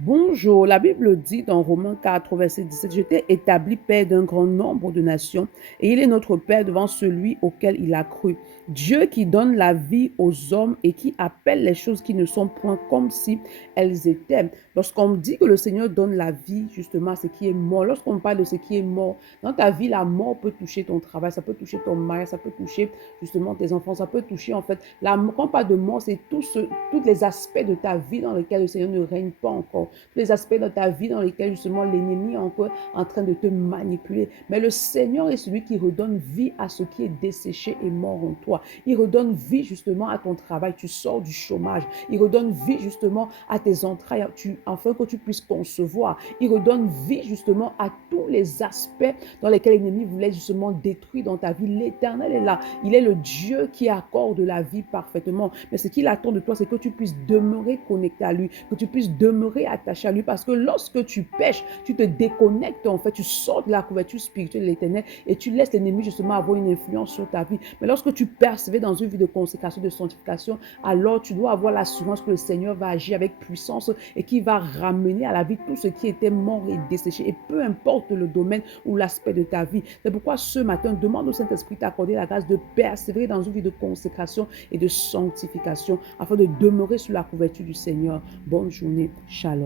Bonjour, la Bible dit dans Romains 4, verset 17, je t'ai établi père d'un grand nombre de nations et il est notre père devant celui auquel il a cru. Dieu qui donne la vie aux hommes et qui appelle les choses qui ne sont point comme si elles étaient. Lorsqu'on dit que le Seigneur donne la vie justement à ce qui est mort, lorsqu'on parle de ce qui est mort, dans ta vie, la mort peut toucher ton travail, ça peut toucher ton mariage, ça peut toucher justement tes enfants, ça peut toucher en fait, quand on parle de mort, c'est tous les aspects de ta vie dans lesquels le Seigneur ne règne pas encore, tous les aspects de ta vie dans lesquels justement l'ennemi est encore en train de te manipuler. Mais le Seigneur est celui qui redonne vie à ce qui est desséché et mort en toi. Il redonne vie justement à ton travail. Tu sors du chômage. Il redonne vie justement à tes entrailles, afin que tu puisses concevoir. Il redonne vie justement à tous les aspects dans lesquels l'ennemi voulait justement détruire dans ta vie. L'Éternel est là. Il est le Dieu qui accorde la vie parfaitement. Mais ce qu'il attend de toi, c'est que tu puisses demeurer connecté à lui, que tu puisses demeurer attaché à lui, parce que lorsque tu pêches, tu te déconnectes en fait, tu sors de la couverture spirituelle de l'Éternel et tu laisses l'ennemi justement avoir une influence sur ta vie. Mais lorsque tu persévères dans une vie de consécration, de sanctification, alors tu dois avoir l'assurance que le Seigneur va agir avec puissance et qui va ramener à la vie tout ce qui était mort et desséché, et peu importe le domaine ou l'aspect de ta vie. C'est pourquoi ce matin, demande au Saint-Esprit d'accorder la grâce de persévérer dans une vie de consécration et de sanctification afin de demeurer sous la couverture du Seigneur. Bonne journée. Shalom.